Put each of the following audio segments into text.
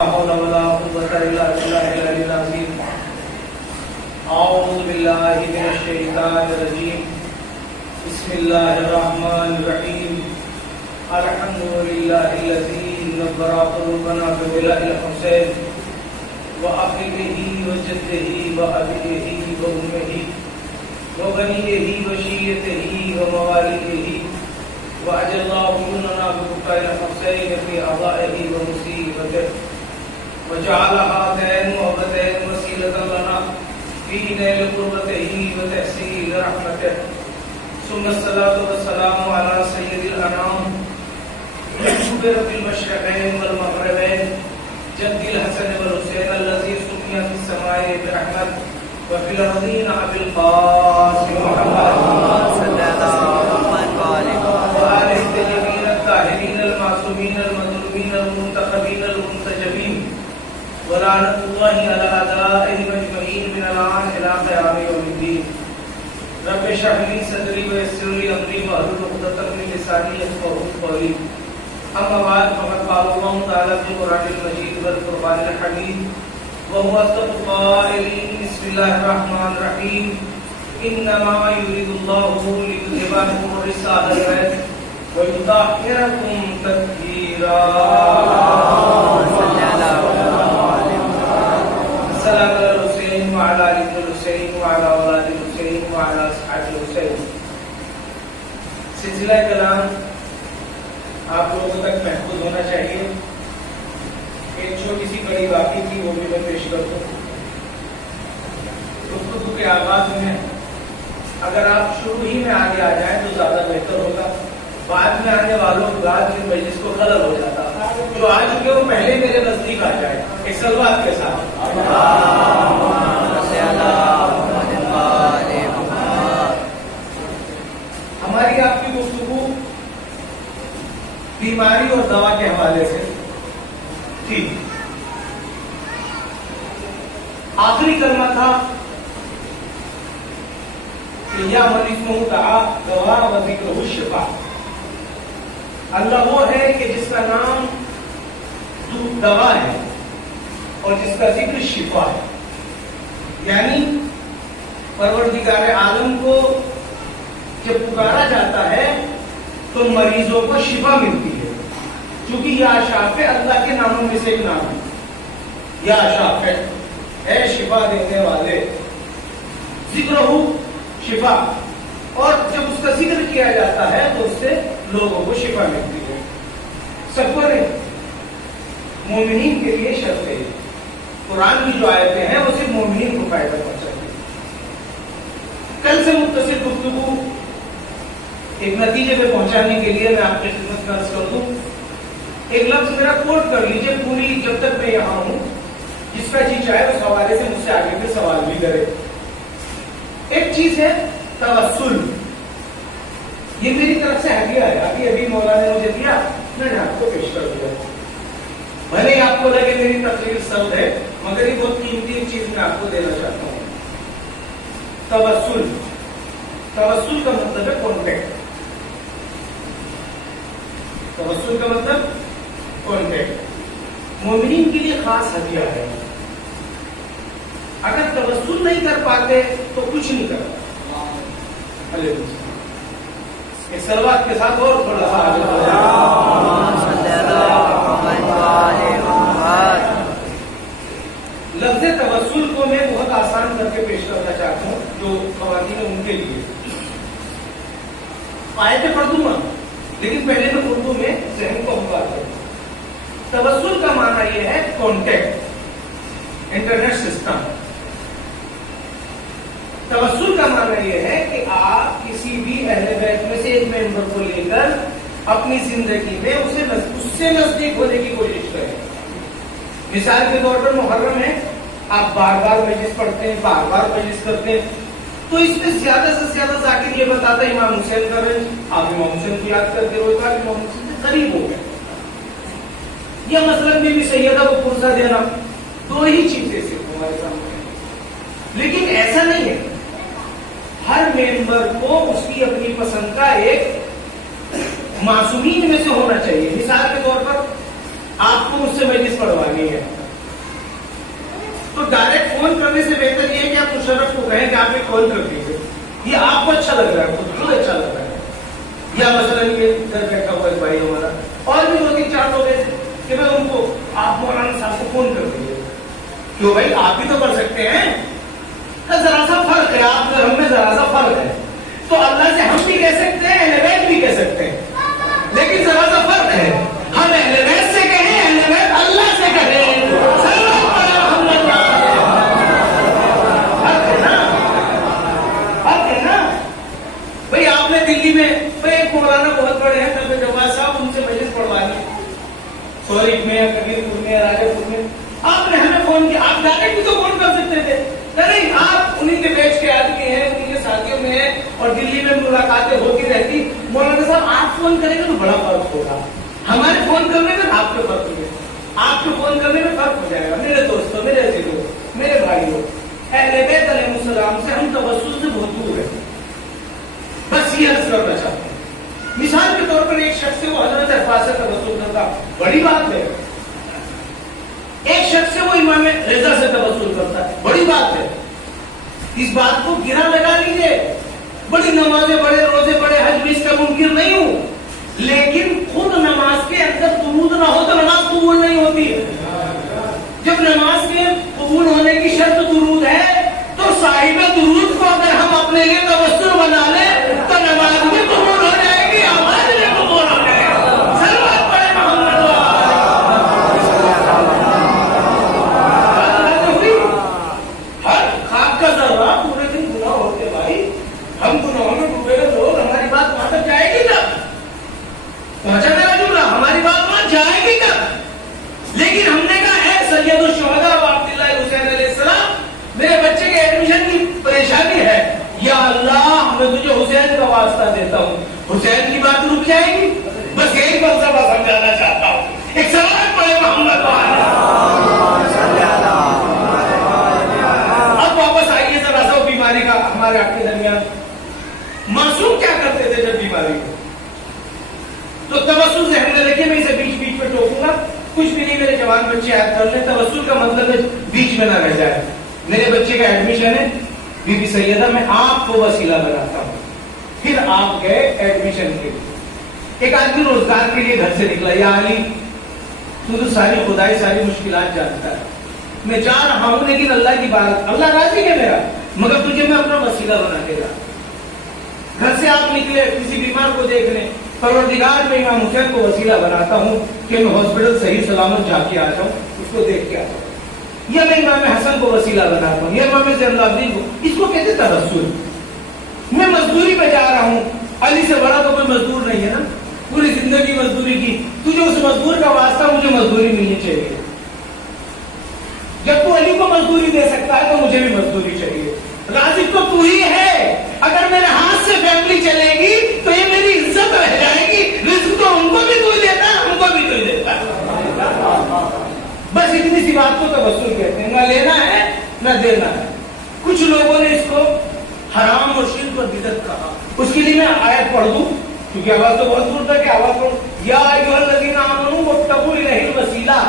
حول ولا قوة إلا بالله العلي العظيم. أعوذ بالله من الشيطان الرجيم. بسم الله الرحمن الرحيم. الحمد لله الذي نبر قلوبنا بولاء الحسين وأخيه وجده وأبيه وأمه وبنيه وشيته ومواليه وأجل الله كلنا ببكاء الحسين في أعضائه ومصيبته وجعل هاتين وهاتين وسيلة لنا في نيل قربته وتحصيل رحمته. ثم الصلاة والسلام على سيد الأنام محبوب رب المشرقين والمغربين جد الحسن والحسين الذي سمي في السماء برحمة وفي الأرضين بالقاسم محمد صلى الله عليه وآله الطيبين الطاهرين المعصومين المظلومين المنتخبين المنتجبين ولعنة الله على أعدائهم أجمعين من الآن إلى قيام يوم الدين. رب اشرح لي صدري ويسر لي أمري واحلل عقدة من لساني يفقهوا قولي. أما بعد فقد قال الله تعالى في القرآن المجيد والفرقان الحميد وهو أصدق القائلين. بسم الله الرحمن الرحيم. إنما يريد الله ليذهب عنكم الرجس أهل البيت ويطهركم تطهيرا. السلام على الحسين وعلى آل الحسين وعلى أولاد الحسين وعلى أصحاب الحسين. سلسلہ کلام آپ لوگوں تک محفوظ ہونا چاہیے. ایک چھوٹی سی بڑی واقعی تھی وہ بھی میں پیش کرتا ہوں. گفتگو کے آغاز میں اگر آپ شروع ہی میں آگے آ جائیں تو زیادہ بہتر ہوگا. بعد میں آنے والوں کے بعد پھر مجلس کو خلل ہو جاتا. جو آ چکے وہ پہلے میرے نزدیک آ جائے ایک سلوات کے ساتھ. ہماری آپ کی گفتگو بیماری اور دوا کے حوالے سے تھی. آخری کلمہ تھا کہ یا من اسمہ دعا دوا و ذکرہ الشفا. اللہ وہ ہے کہ جس کا نام دوا ہے اور جس کا ذکر شفا ہے. یعنی پروردگار عالم کو جب پکارا جاتا ہے تو مریضوں کو شفا ملتی ہے. چونکہ یا شافع اللہ کے ناموں میں سے ایک نام ہے. یا شافع ہے شفا دینے والے. ذکر ہو شفا, اور جب اس کا ذکر کیا جاتا ہے تو اس سے لوگوں کو شفا ملتی ہے. سب کو نہیں, مومنین کے لیے شرط ہے. قرآن کی جو آیتیں ہیں وہ صرف مومنین کو فائدہ پہنچاتی ہیں. کل سے متصل گفتگو ایک نتیجے پہ پہنچانے کے لیے میں آپ کی خدمت میں عرض کر دوں. ایک لفظ میرا کوٹ کر لیجئے پوری جب تک میں یہاں ہوں. جس کا جی چاہے اس حوالے سے مجھ سے آگے پہ سوال بھی کرے. ایک چیز ہے توسل. یہ میری طرف سے ہدیہ ہے. ابھی مولا نے مجھے دیا, میں نے آپ کو پیش کر دیا. بھلے آپ کو لگے میری تقریر سرد ہے مگر یہ بہت قیمتی ایک چیز میں آپ کو دینا چاہتا ہوں. توسل. توسل کا مطلب ہے کانٹیکٹ. توسل کا مطلب کانٹیکٹ. مومنین کے لیے خاص ہدیہ ہے. اگر توسل نہیں کر پاتے تو کچھ نہیں کر پاتے. اس سلوات کے ساتھ اور تھوڑا سا لفظ توسل کو میں بہت آسان کر کے پیش کرنا چاہتا ہوں جو خواتین ہیں ان کے لیے. آیتیں پڑھ دوں گا لیکن پہلے میں اردو میں ذہن کو ہموار کروں. توسل کا معنی یہ ہے کانٹیکٹ, انٹرنیٹ سسٹم. توسل کا معنی یہ ہے کہ آپ کسی بھی اہل بیت میں سے ایک ممبر کو لے کر اپنی زندگی میں اس سے نزدیک ہونے کی کوشش کریں. مثال کے طور پر محرم ہے, آپ بار بار مجلس پڑھتے ہیں, بار بار مجلس کرتے ہیں, تو اس میں زیادہ سے زیادہ ذاکر یہ بتاتا ہے امام حسین کر رہے ہیں, آپ امام حسین کو یاد کرتے رہو. امام حسین سے قریب ہو گئے. یا مثلاً بھی سیدہ کو پرسہ دینا, دو ہی چیزیں صرف ہمارے سامنے. لیکن ایسا نہیں ہے. ہر ممبر کو اس کی اپنی پسند کا ایک معصومین میں سے ہونا چاہیے. مثال کے طور پر آپ کو مجھ سے مجلس پڑھوانی ہے تو ڈائریکٹ فون کرنے سے بہتر یہ ہے کہ آپ مشرف کو کہیں کہ آپ ایک کال کر دیجیے. یہ آپ کو اچھا لگ رہا ہے, خود اچھا لگ رہا ہے. یا مثلا یہ گھر بیٹھا ہوا ایک بھائی ہمارا اور بھی 2-3-4 لوگ ایسے کہ میں ان کو آپ مولانا صاحب کو فون کر دیجیے. کیوں بھائی آپ بھی تو کر سکتے ہیں. ذرا سا فرق ہے, آپ ہم میں ذرا سا فرق ہے. تو اللہ سے ہم بھی کہہ سکتے ہیں, اہل بیت بھی کہہ سکتے ہیں, لیکن ذرا سا فرق ہے. ہم اہل بیت سے کہیں, اہل بیت اللہ سے کہیں. بھائی آپ نے دلی میں ایک مولانا بہت بڑے ہیں نبی جواد صاحب, ان سے مجلس پڑھوانی سورک میں, کبیر پور میں, راجا پور میں. آپ نے ہمیں فون کیا, آپ ڈائریکٹ بھی تو فون کر سکتے تھے. نہیں, آپ انہیں کے بیچ کے آدمی ہیں, انہیں کے ساتھیوں میں ہیں اور دلی میں ملاقاتیں ہوتی رہتی. مولانا صاحب آپ فون کریں گے تو بڑا فرق ہوگا. ہمارے فون کرنے میں آپ کے فرق ہوگا, آپ کے فون کرنے میں فرق ہو جائے گا. میرے دوستوں, میرے عزیزوں, میرے بھائیوں, اہل بیت علیہ السلام سے ہم توسل سے بہت دور ہیں. بس یہ عرض کرنا چاہتے ہیں. مثال کے طور پر ایک شخص سے وہ حضرت عباس سے توسل کرتا, بڑی بات ہے. ایک شخص سے وہ امام رضا سے توسل کرتا ہے, بڑی بات ہے. اس بات کو گرا لگا لیجئے. بڑی نمازیں, بڑے روزے, بڑے حج بھی اس کا منکر نہیں ہوں, لیکن خود نماز کے اندر درود نہ ہو تو نماز قبول نہیں ہوتی. جب نماز کے قبول ہونے کی شرط درود ہے تو صاحب درود کو اگر ہم اپنے لیے توسل بنا لیں تو نماز بھی قبول ہو جائے گی, آواز بھی قبول ہو جائے گی. صلوات پڑھیں محمد ہر خاک کا ذرہ پورے دن گناہ ہوتے بھائی. ہم گناہوں میں ڈوبے ہوئے لوگ, ہماری بات وہاں تک جائے گی کب؟ پہنچا میرا جملہ, ہماری بات وہاں جائے گی کب؟ لیکن ہم نے کہا ہے سید الشہداء و عبداللہ حسین علیہ السلام, میرے بچے کے ایڈمیشن کی پریشانی ہے, یا اللہ میں تجھے حسین کا واسطہ دیتا ہوں. حسین کی بات رک جائے گی؟ بس یہی فلسفہ سمجھانا چاہتا ہوں. ایک سوال پڑھے محمد اب واپس آئیے ذرا سا بیماری کا ہمارے آپ کے درمیان. معصوم کیا کرتے تھے جب بیماری کو؟ تو توسل سے ہم نے دیکھے, میں اسے بیچ بیچ میں ٹوکوں گا, کچھ بھی نہیں, میرے جوان بچے یاد کر لیں. توسل کا مطلب ہے بیچ میں نہ رہ جائے. میرے بچے کا ایڈمیشن ہے بی بی سیدہ, میں آپ کو وسیلہ بناتا ہوں. پھر آپ گئے ایڈمیشن کے لیے. ایک آدمی روزگار کے لیے گھر سے نکلا, یا علی تو ساری خدائی, ساری مشکلات جانتا ہے, میں جا رہا ہوں لیکن اللہ کی بات, اللہ راضی ہے میرا, مگر تجھے میں اپنا وسیلہ بنا کے لا. گھر سے آپ نکلے کسی بیمار کو دیکھنے, پروردگار میں امام حسین کو وسیلہ بناتا ہوں کہ میں ہاسپٹل صحیح سلامت جا کے آ جاؤں, اس کو دیکھ کے آ جاؤں. یا میں امام حسن کو وسیلہ بناتا ہوں, یا امام زین العابدین کو. اس کو کہتے توسل. میں مزدوری پہ جا رہا ہوں, علی سے بڑا تو کوئی مزدور نہیں ہے نا, پوری زندگی مزدوری کی, تجھے اس مزدور کا واسطہ, مجھے مزدوری ملنی چاہیے. جب تو علی کو مزدوری دے سکتا ہے تو مجھے بھی مزدوری چاہیے. رازق تو تو ہی ہے, اگر میرے ہاتھ سے فیملی چلے گی تو یہ میری عزت رہ جائے گی. رزق تو ان کو بھی تو ہی دیتا ہے, ہم کو بھی تو ہی دیتا ہے. بس اتنی سی بات کو توسل کہتے ہیں, نہ لینا ہے نہ دینا ہے. کچھ لوگوں نے اس کو حرام اور شرک اور بدعت کہا. اس کے لیے میں آیت پڑھ دوں کیونکہ آواز تو بہت دور تک ہے, آواز پڑھوں. یا ایھا الذین آمنوا وابتغوا الیہ الوسیلہ,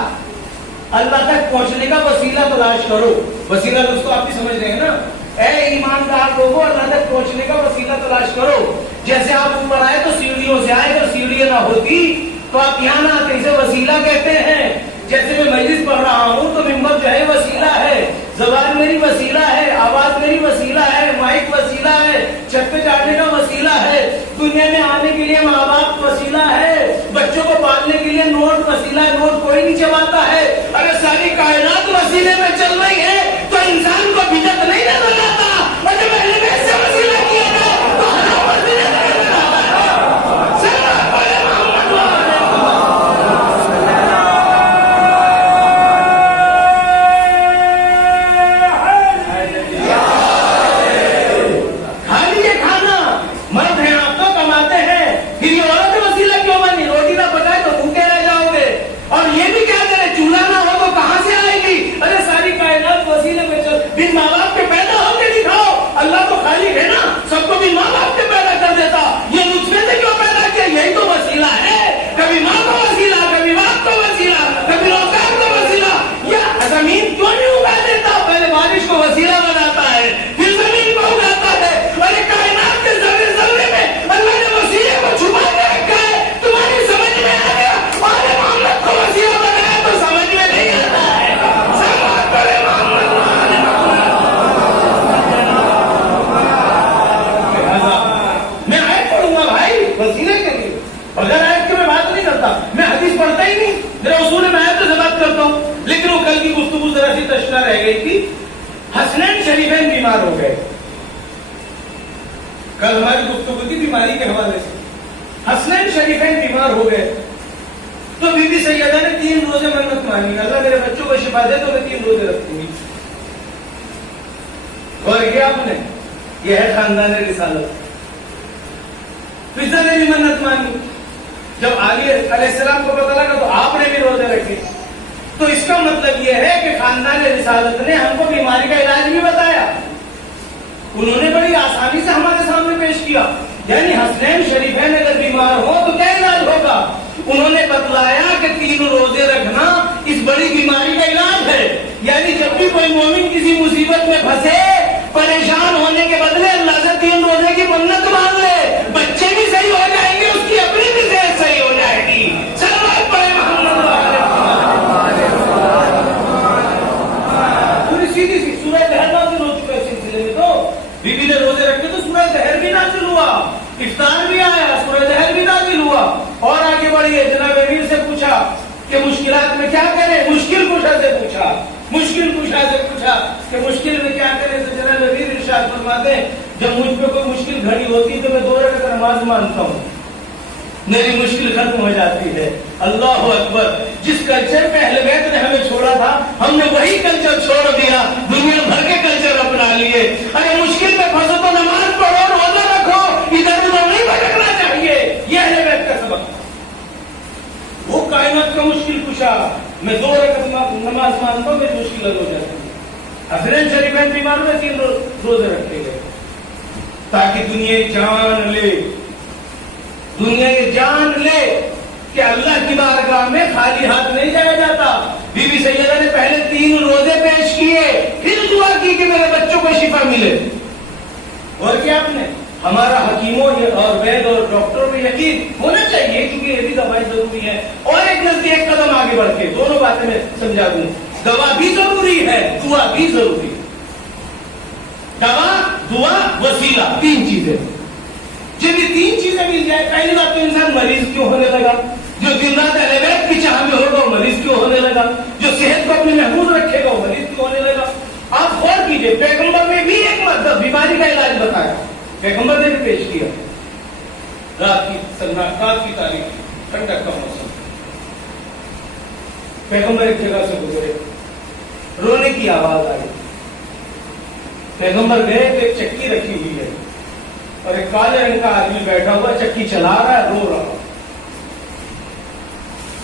اللہ تک پہنچنے کا وسیلہ تلاش کرو. وسیلہ تو اس کو آپ بھی سمجھ رہے ہیں نا, اے ایماندار لوگوں, اللہ تک پہنچنے کا وسیلہ تلاش کرو. جیسے آپ اوپر آئے تو سیڑھیوں سے آئے, اگر سیڑھیاں نہ ہوتی تو آپ یہاں نہ آتے, اسے وسیلہ کہتے ہیں. جیسے میں مجلس پڑھ رہا ہوں تو ممبر جو ہے وسیلہ ہے, زبان میری وسیلہ ہے, آواز میری وسیلہ ہے, مائک وسیلہ ہے, چھت پہ چڑھنے کا وسیلہ ہے, دنیا میں آنے کے لیے ماں باپ وسیلہ ہے, بچوں کو پالنے کے لیے نوٹ وسیلہ ہے. نوٹ کوئی نہیں چباتا ہے. اگر ساری کائنات وسیلے میں چل رہی ہے تو انسان کو بدعت نہیں نظر آتا, اور جب اہل بیت سے وسیلہ کیا جائے تو حرام وسیلہ نظر آتا ہے. مسئلہ رہ گئی تھی، حسنین شریفین بیمار ہو گئے. کل ہماری گفتگو تھی بیماری کے حوالے سے. حسنین شریفین بیمار ہو گئے تو بی بی سیدہ نے 3 روزے منت مانی، اللہ میرے بچوں کو شفا دے تو میں 3 روزے رکھوں گی. اور یہ آپ نے، یہ ہے خاندان رسالت. فضل نے بھی منت مانی. جب علی علیہ السلام کو پتہ لگا تو آپ نے بھی روزے رکھے. تو اس کا مطلب یہ ہے کہ خاندان رسالت نے ہم کو بیماری کا علاج بھی بتایا. انہوں نے بڑی آسانی سے ہمارے سامنے پیش کیا. یعنی حسنین شریفین اگر بیمار ہو تو کیا علاج ہوگا؟ انہوں نے بتلایا کہ 3 روزے رکھنا اس بڑی بیماری کا علاج ہے. یعنی جب بھی کوئی مومن کسی مصیبت میں پھنسے، پریشان ہونے کے بدلے اللہ سے 3 روزے کی منت مان لے، بچے بھی صحیح ہو جائیں گے، اس کی اپنی بھی صحت صحیح ہو جائے گی. صلوات پڑھیں محمد پوری سیدھی سی سورہ دہر نازل ہو چکا ہے. اس سلسلے میں تو بی بی نے روزے رکھے تو سورہ دہر بھی نازل ہوا، افطار بھی آیا، سورہ دہر بھی نازل ہوا. اور آگے بڑھیے، جناب امیر سے پوچھا کہ مشکلات میں کیا کریں، مشکل کشا سے پوچھا کہ مشکل میں کیا کریں. تو جناب امیر ارشاد فرماتے ہیں جب مجھ پہ کوئی مشکل گھڑی ہوتی تو میں 2 رکعت نماز مانتا ہوں، میری مشکل ختم ہو جاتی ہے. اللہ اکبر. جس کلچر پہ اہل بیت نے ہمیں چھوڑا تھا، ہم نے وہی کلچر چھوڑ دیا، دنیا بھر کے کلچر اپنا لیے. ارے مشکل میں پھنسو تو نماز پڑھو، روزہ رکھو، ادھر ادھر نہیں بھٹکنا چاہیے. یہ اہل بیت کا سبق. وہ کائنات کا مشکل کشا، میں 2 رکعت نماز مانتا ہوں، میری مشکل حل ہو جاتی ہے. حسنین شریفین بیمار میں 3 روزے رکھے گئے تاکہ دنیا جان لے کہ اللہ کی بارگاہ میں خالی ہاتھ نہیں جایا جاتا. بی بی سیدہ نے پہلے 3 روزے پیش کیے، پھر دعا کی کہ میرے بچوں کو شفا ملے. اور کیا آپ نے ہمارا حکیموں اور وید اور ڈاکٹروں میں یقین ہونا چاہیے، کیونکہ یہ بھی دوائی ضروری ہے. اور ایک نزدیک قدم آگے بڑھ کے دونوں باتیں میں سمجھا دوں. دوا بھی ضروری ہے، دعا بھی ضروری ہے. دوا، دعا، وسیلہ، 3 چیزیں. جب یہ 3 چیزیں مل جائے، پہلی بات تو انسان مریض کیوں ہونے لگا؟ جو دن رات اہل بیت کی چاہ میں ہوگا وہ مریض کیوں ہونے لگا؟ جو صحت کو اپنے محفوظ رکھے گا وہ مریض کیوں ہونے لگا؟ آپ غور کیجئے، پیغمبر نے بھی ایک مطلب بیماری کا علاج بتایا، پیغمبر نے بھی پیش کیا. رات کی تاریخ، ٹھنڈک کا موسم، پیغمبر ایک جگہ سے گزرے، رونے کی آواز آئی. پیغمبر گئے تو ایک چکی رکھی ہوئی ہے اور ایک کالے رنگ کا آدمی بیٹھا ہوا چکی چلا رہا ہے، رو رہا.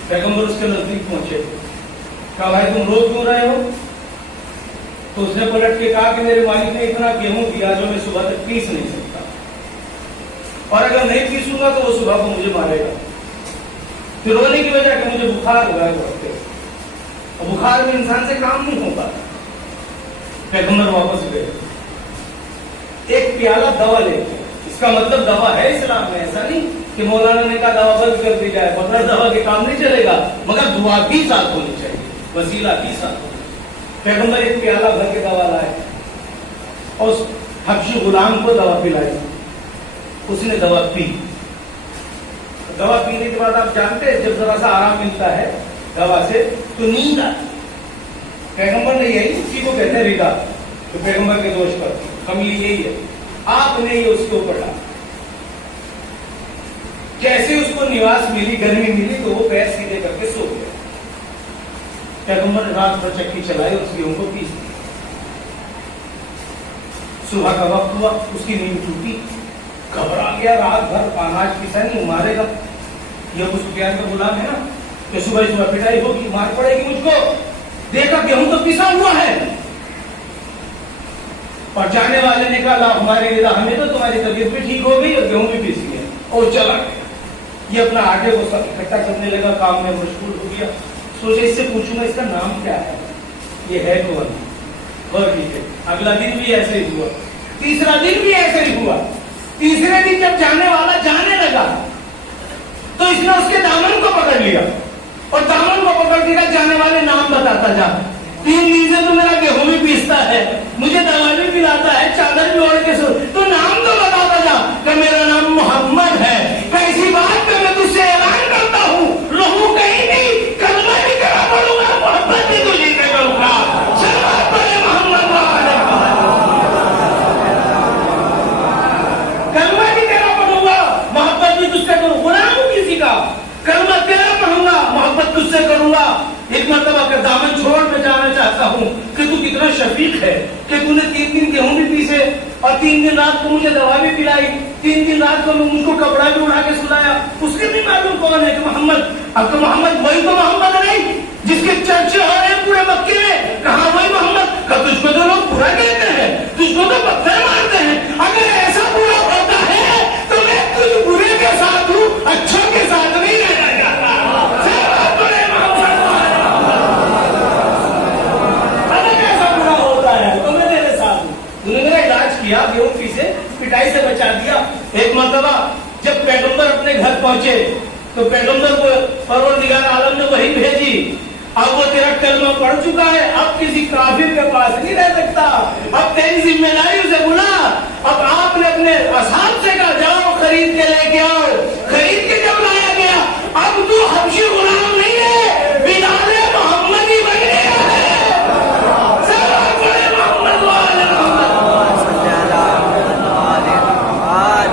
پیغمبر اس کے نزدیک پہنچے، کہا بھائی تم رو کیوں رہے ہو؟ تو اس نے پلٹ کے کہا کہ میرے مالک نے اتنا گیہوں دیا جو میں صبح تک پیس نہیں سکتا، اور اگر نہیں پیسوں گا تو وہ صبح کو مجھے مارے گا. پھر رونے کی وجہ کہ مجھے بخار ہو گیا ہے، اور بخار میں انسان سے کام نہیں ہوتا. پیغمبر واپس گئے، ایک پیالہ دوا لے کے. اس کا مطلب دوا ہے اسلام میں، ایسا نہیں کہ مولانا نے کہا دوا بند کر دی جائے، بغیر دوا کے کام نہیں چلے گا، مگر دعا بھی ساتھ ہونی چاہیے، وسیلہ بھی ساتھ ہونی چاہیے. پیغمبر ایک پیالہ بھر کے دوا لائے اور اس حبشی غلام کو دوا پلائی. اس نے دوا پی. دوا پینے کے بعد آپ جانتے ہیں جب ذرا سا آرام ملتا ہے دوا سے تو نیند آتی. پیغمبر نے یہی اسی کو کہتے ہیں ردا، جو پیغمبر کے دوش پر کمی یہی ہے. آپ نے یہ اس کے اوپر ڈالا. جیسے اس کو نواس ملی، گرمی ملی تو وہ پیر سیدھے کر کے سو گیا. پیغمبر نے رات پر چکی چلائی اور اس گیہوں کو پیس دیا. صبح کا وقت ہوا، اس کی نیند ٹوٹی، گھبرا گیا، رات بھر اناج پیسا نہیں، مارے گا. یہ ابو سفیان کا غلام ہے نا کہ صبح صبح پٹائی ہوگی، مار پڑے گی مجھ کو. دیکھا گیہوں تو پیسا ہوا ہے، اور جانے والے نے کہا ہماری رضا، ہمیں تو تمہاری طبیعت بھی ٹھیک ہو گئی اور گیہوں بھی پیس گیا، اور چلا گیا. یہ اپنا آٹے کو سب اکٹھا کرنے لگا، کام میں مشغول ہو گیا. سوچے اس سے پوچھوں گا اس کا نام کیا ہے، یہ ہے کون. اور ٹھیک ہے، اگلا دن بھی ایسے ہی ہوا، تیسرا دن بھی ایسے ہی ہوا. تیسرے دن جب جانے والا جانے لگا تو اس نے اس کے دامن کو پکڑ لیا اور دامن کو پکڑ دیا، جانے والے نام بتاتا جا. 3 دن سے تو میرا گیہوں بھی پیستا ہے، مجھے دوا بھی پلاتا ہے، چادر بھی اوڑھ کے سو، تو نام تو بتاتا جا کہ میرا نام محمد ہے. ایسی بات پہ میں تجھ سے اعلان کرتا ہوں، رہوں کہیں نہیں، کلمہ بھی کرا پڑوں گا، محبت بھی تجھے سے کروں گا. 3 دن رات کو مجھے دوا بھی پلائی, 3 دن رات کو مجھ کو کپڑا بھی اڑا کے سلایا, اس کے بھی معلوم کون ہے کہ محمد. اب تو محمد وہی تو محمد نہیں جس کے چرچے ہو رہے ہیں پورے مکے میں. کہاں وہی محمد کا؟ تجھ کو تو لوگ برا کہتے ہیں, تجھ کو تو پتھر مارتے ہیں. اگر ایسا برا ہوتا ہے تو میں تجھ برے کے ساتھ ہوں, اچھوں کے ساتھ نہیں رہنا چاہتا. اگر ایسا برا ہوتا ہے تو میں تیرے ساتھ ہوں. انہوں نے میرا علاج کیا, بیوقوفی سے پٹائی سے بچا دیا. ایک مرتبہ جب پیغمبر اپنے گھر پہنچے تو پیغمبر کو پروردگار عالم نے وہی بھیجی, اب وہ تیرا کلمہ پڑھ چکا ہے, اب کسی کافر کے پاس نہیں رہ سکتا, اب تیری ذمہ داری اسے بلا. اب آپ نے اپنے اصحاب سے کہا جاؤ خرید کے لے کے آؤ. خرید کے جب لایا گیا, اب تو حبشی غلام نہیں ہے, بلال محمد ہی بن گیا ہے.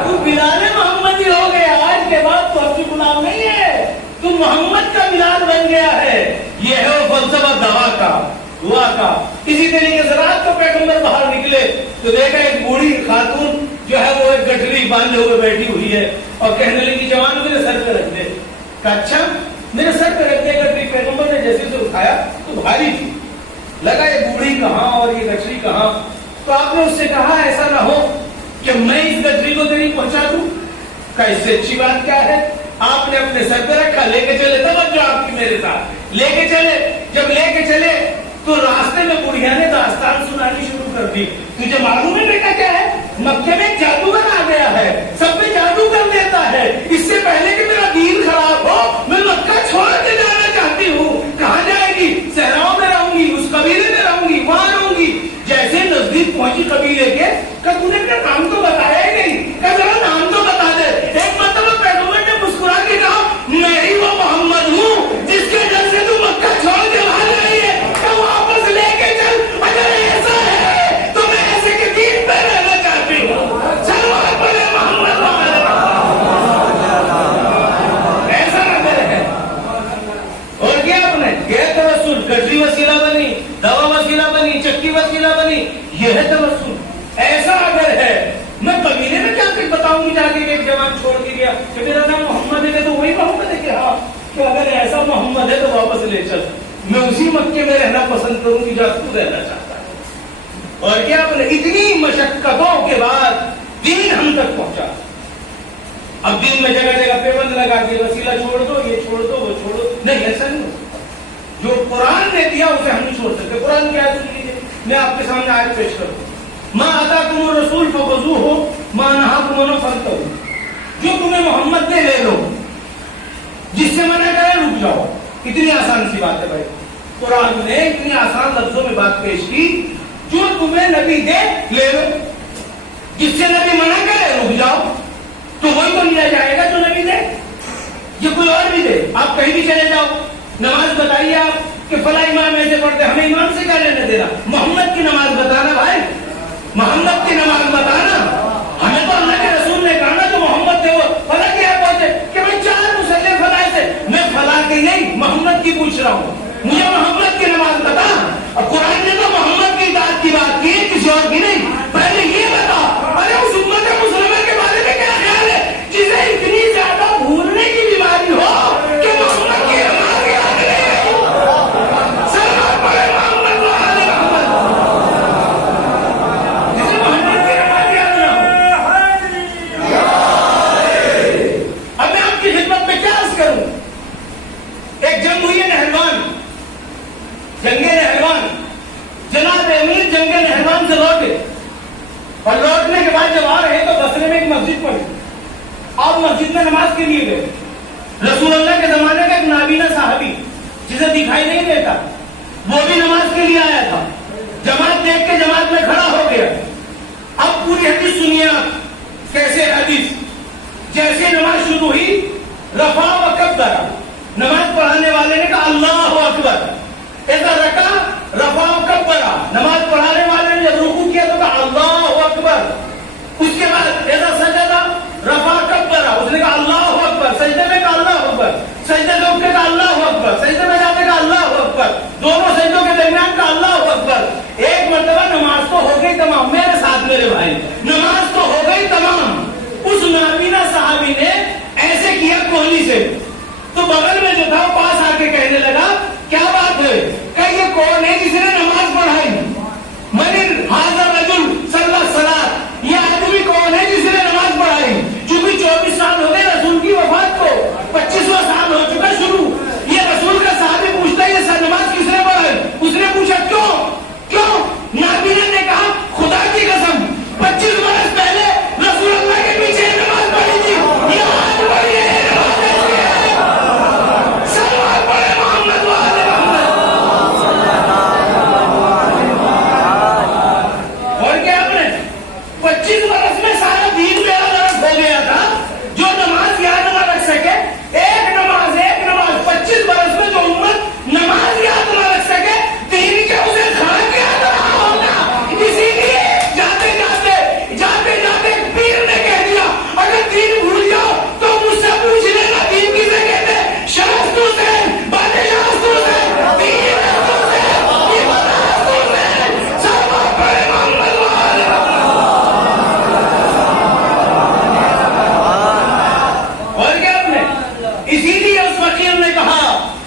تو بلال محمد ہی ہو گیا, آج کے بعد تو حبشی غلام نہیں ہے, تو محمد کا بلال بن گیا ہے. یہ ہے وہ فلسفہ دوا کا. اسی طریقے سے رات کو پیغمبر باہر نکلے تو دیکھا ایک بوڑھی خاتون جو ہے وہ ایک گٹھری باندھے ہوئے بیٹھی ہوئی ہے اور کہنے لگی جوان میرے سر پہ رکھ دے. کہا اچھا میرے سر پہ رکھ دے گٹھری. پیغمبر نے جیسے اسے اٹھایا تو بھاری تھی, لگا یہ بوڑھی کہاں اور یہ گٹھری کہاں. تو آپ نے اس سے کہا ایسا نہ ہو کہ میں اس گٹھری کو تیری پہنچا دوں. کہا اس سے اچھی بات کیا ہے. آپ نے اپنے سر پہ رکھا, لے کے چلے, توجہ آپ کی میرے ساتھ, لے کے چلے. جب لے کے چلے تو راستے میں بڑھیا نے داستان سنانی شروع کر دی. تجھے معلوم ہے بیٹا کیا ہے, مکے میں جادوگر آ گیا ہے, سب میں جادو کر دیتا ہے. اس سے پہلے کہ میرا دین خراب ہو میں مکہ چھوڑ کے جانا چاہتی ہوں. کہاں جائے گی؟ صحراؤں میں رہوں گی, اس قبیلے میں رہوں گی, وہاں رہوں گی. جیسے نزدیک پہنچی قبیلے کے, کہ تو نے اپنا نام تو بتایا ہی نہیں, کہ ذرا نام تو بتا دے. ایک مطلب پیغمبر نے مسکرا کے کہا میں ہی وہ محمد ہوں جس کے ڈر سے تو مکہ چھوڑ کے باہر رہی ہے, کہ واپس لے کے چل. اگر ایسا ہے تو میں ایسے کے دین پہ رہنا چاہتی ہوں. سلوات پڑھے محمد ایسا نہ کرے. اور کیا آپ نے یہ توسل گٹری وسیلہ بنی, دوا وسیلہ بنی, چکی وسیلہ بنی, یہ ہے توسل. ایسا اگر ہے میں قبیلے میں کیا کچھ بتاؤں گی جا کے ایک جوان چھوڑ کے گیا کہ میرا نام محمد ہے, تو وہی محمد ہے کہ ہاں, کہ اگر ایسا محمد ہے تو واپس لے چل. میں اسی مکے میں رہنا پسند کروں گی جہاں تو رہنا چاہتا ہے. اور کیا آپ نے اتنی مشقتوں کے بعد دین ہم تک پہنچا. اب دین میں جگہ جگہ پیبند لگا کے وسیلہ چھوڑ دو, یہ چھوڑ دو, وہ چھوڑ دو, نہیں ایسا نہیں ہو سکتا. جو قرآن نے دیا اسے ہم نہیں چھوڑ سکتے. قرآن کی آیت سن لیجیے, میں آپ کے سامنے آیت پیش کروں. ما آتاکم الرسول فخذوہ ما نہاکم عنہ فانتہوا. جو تمہیں محمد نے لے لو, جس سے منع کرے رک جاؤ. اتنی آسان سی بات ہے بھائی. قرآن نے اتنی آسان لفظوں میں بات پیش کی, جو تمہیں نبی دے لے لو, جس سے نبی منع کرے رک جاؤ. تو وہی تو لیا جائے گا جو نبی دے, یہ کوئی اور بھی دے. آپ کہیں بھی چلے جاؤ, نماز بتائیے آپ کہ فلاں امام ایسے پڑھتے, ہمیں امام سے کیا لینے دینا. محمد کی نماز بتانا بھائی, محمد کی نماز بتانا. ہمیں تو اللہ کے رسول نے کہا نا جو محمد تھے وہ فلاں کیا پہنچے کہ میں 4 مسلح فلاں سے, میں فلاں کی نہیں محمد کی پوچھ رہا ہوں. مجھے محمد کی نماز بتا. اب قرآن نے تو محمد کی اطاعت کی بات کی ہے, کسی اور کی نہیں. پہلے یہ بتا, ارے اس امت مسلمہ کے بارے میں کیا خیال ہے جسے اتنی زیادہ بھولنے کی بیماری ہو کہ محمد کی نماز یاد نہیں. سلام پڑھے محمد وعلى محمد, جسے محمد کی نماز یاد نہ ہو. اب میں آپ کی خدمت میں کیا عرض کروں. ایک جنگ ہوئی ہے نہروان, جنگ نہروان. جناب امیر جنگ نہروان سے لوٹے, اور لوٹنے کے بعد جب آ رہے تو بصرے میں ایک مسجد پڑی. آپ مسجد میں نماز کے لیے گئے. رسول اللہ کے زمانے کا ایک نابینا صحابی جسے دکھائی نہیں دیتا, وہ بھی نماز کے لیے آیا تھا. جماعت دیکھ کے جماعت میں کھڑا ہو گیا. اب پوری حدیث سنیے آپ. کیسے حدیث؟ جیسے نماز شروع ہوئی, رفع و کبر, نماز پڑھانے والے نے کہا اللہ اکبر. ایسا رکا, رفع و کبر, نماز پڑھانے والے نے جب رکوع کیا تو کہا اللہ اکبر. اس کے بعد ایسا سجدہ, رفع کبر, اس نے کہا اللہ اکبر. سجدے میں کہا اللہ اکبر, سجدے سے اٹھ کے کہا اللہ اکبر, سجدے میں جاتے کہا اللہ اکبر, دونوں سجدوں کے درمیان کہا اللہ اکبر. ایک مرتبہ نماز تو ہو گئی تمام. میرے ساتھ میرے بھائی, نماز صحابی نے ایسے کیا کوہنی سے، تو بغل میں جو تھا وہ پاس آ کے کہنے لگا کیا بات ہے، کہ یہ کون ہے جس نے نماز پڑھائی؟ من ھذا الرجل صلی الصلاۃ، یہ آدمی کون ہے جس نے نماز پڑھائی؟ چونکہ 24 سال ہو گئے رسول کی وفات کو، 25واں سال ہو چکا شروع، یہ رسول کا صحابی پوچھتا ہے یہ نماز کس نے پڑھائی؟ اس نے پوچھا کیوں؟ نابینا نے کہا خدا کی قسم 25 برس پہلے رسول اللہ کے پیچھے نماز پڑھی تھی، یہ آج پڑھی ہے نماز ایسی ہے۔ سلوات پڑھے محمد وآل محمد۔ اور کیا آپ نے 25 برس میں سارا دین میرا درست ہو گیا تھا، جو نماز یاد نہ رکھ سکے، ایک نماز 25 برس میں جو امت نماز یاد نہ رکھ سکے، دین کے اسے کھا کے یاد رہا ہوگا۔ اسی لیے جاتے جاتے پیر نے کہہ دیا اگر دین بھول جاؤ تو مجھ سے پوچھ لینا دین کسے کہتے ہیں، شرستو سے، بادشاہ سے، دین سے، عبادت سے، سلوات پڑھے محمد وآل محمد۔ اور کیا آپ نے اسی لیے اس فقیر نے کہا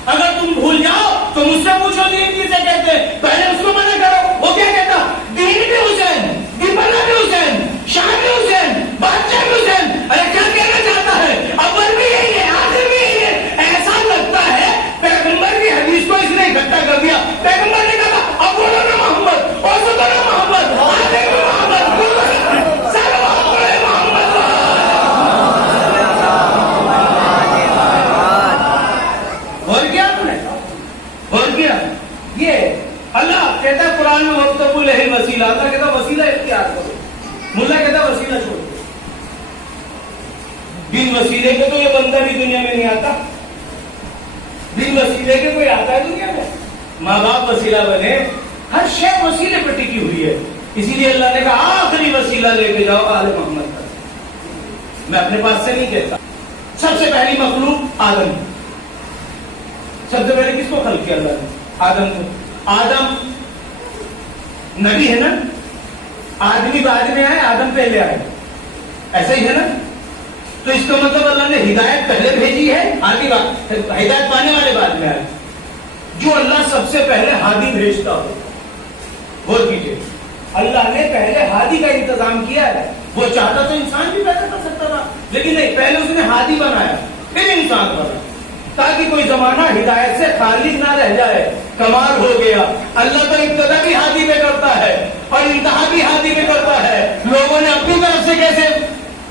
اگر تم بھول جاؤ تو مجھ سے پوچھو دین کسے کہتے ہیں، پہلے اس کو منع کرو۔ وہ کیا کہتا؟ دین بھی حسین، دیپنا بھی حسین، شاہ بھی حسین، بادشاہ بھی حسین۔ ارے کیا کہنا چاہتا ہے؟ اول بھی یہی ہے، آخر بھی یہی ہے۔ ایسا لگتا ہے پیغمبر کی حدیث کو اس نے اکٹھا کر دیا۔ پیغمبر نے کہا اول نا محمد، اوسط نا محمد، آخر بھی محمد، سلوات پڑھے محمد۔ اور کیا آپ نے اور کیا یہ اللہ کہتا ہے قرآن میں وابتغوا الیہ الوسیلہ، اللہ کہتا ہے وسیلہ اختیار کرو، ملا کہتا ہے وسیلہ چھوڑ دو۔ بن وسیلے کے تو یہ بندہ بھی دنیا میں نہیں آتا، بن وسیلے کے کوئی آتا ہے دنیا میں؟ ماں باپ وسیلہ بنے، ہر شے وسیلے پر ٹکی ہوئی ہے۔ اسی لیے اللہ نے کہا آخری وسیلہ لے کے جاؤ آل محمد کا۔ میں اپنے پاس سے نہیں کہتا۔ سب سے پہلی مخلوق آدم، سب سے پہلے کس کو خلق کیا اللہ نے؟ آدم کو۔ آدم نبی ہے نا، آدمی بعد میں آئے، آدم پہلے آئے، ایسا ہی ہے نا؟ تو اس کا مطلب اللہ نے ہدایت پہلے بھیجی ہے، آدھی بات ہدایت پانے والے بعد میں آئے۔ جو اللہ سب سے پہلے ہادی بھیجتا ہو، غور کیجیے، اللہ نے پہلے ہادی کا انتظام کیا ہے۔ وہ چاہتا تو انسان بھی پیدا کر سکتا تھا، لیکن نہیں، پہلے اس نے ہادی بنایا پھر انسان بنا، تاکہ کوئی زمانہ ہدایت سے خالی نہ رہ جائے۔ کمال ہو گیا، اللہ تو ابتدا بھی ہادی میں کرتا ہے اور انتہا بھی ہادی میں کرتا ہے۔ لوگوں نے اپنی طرف سے کیسے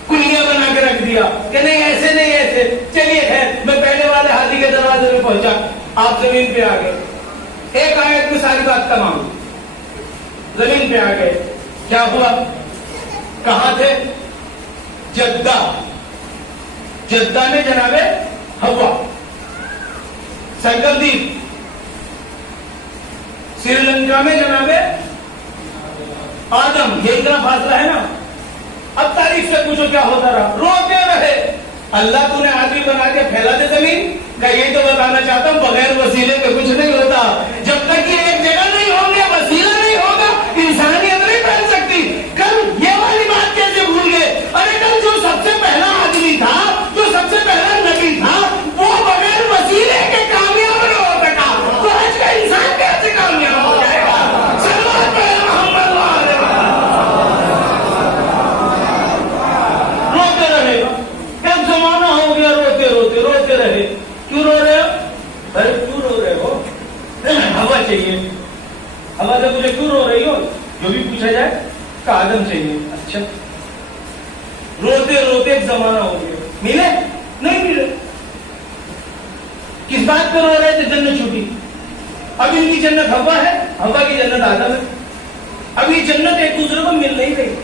کلیاں بنا کے رکھ دیا کہ نہیں ایسے نہیں ایسے، چلیے خیر میں پہلے والے ہادی کے دروازے میں پہنچا، آپ زمین پہ آ گئے، ایک آیت میں ساری بات تمام، زمین پہ آ گئے، کیا ہوا؟ کہاں تھے؟ جدہ، جدہ میں جناب ہوا، سنگلدیپ سری لنکا میں جناب آدم، یہ اتنا فاصلہ ہے نا۔ اب تاریخ سے پوچھو کیا ہوتا رہا؟ روتے رہے، اللہ تو نے آدمی بنا کے پھیلا دے زمین کا۔ یہی تو بتانا چاہتا ہوں بغیر وسیلے کے کچھ نہیں ہوتا۔ جب تک یہ ایک جگہ نہیں ہوگی، وسیلہ نہیں ہوگا، انسانیت نہیں پھیل سکتی۔ کل یہ والی بات کیسے بھول گئے؟ ارے کل جو سب سے پہلا آدمی تھا، جو سب سے پہلا نبی تھا، وہ بغیر وسیلے کے کامیاب نہیں ہو سکا، تو آج کا انسان کیسے کامیاب ہو جائے گا؟ سلوات پڑھے محمد وآل محمد۔ روتے رہے، ایک زمانہ ہو گیا روتے روتے روتے رہے۔ کیوں رو رہے ہو؟ ارے کیوں رو رہے ہو؟ ہوا چاہیے۔ ہوا سے مجھے کیوں رو رہی ہو؟ جو بھی پوچھا جائے کہ آدم چاہیے۔ اچھا، روتے روتے ایک زمانہ ہو گیا، ملے نہیں ملے۔ کس بات پہ رو رہے تھے؟ جنت چھوٹی۔ اب ان کی جنت ہوا ہے، ہوا کی جنت آدم ہے۔ اب یہ جنت ایک دوسرے کو مل نہیں رہی،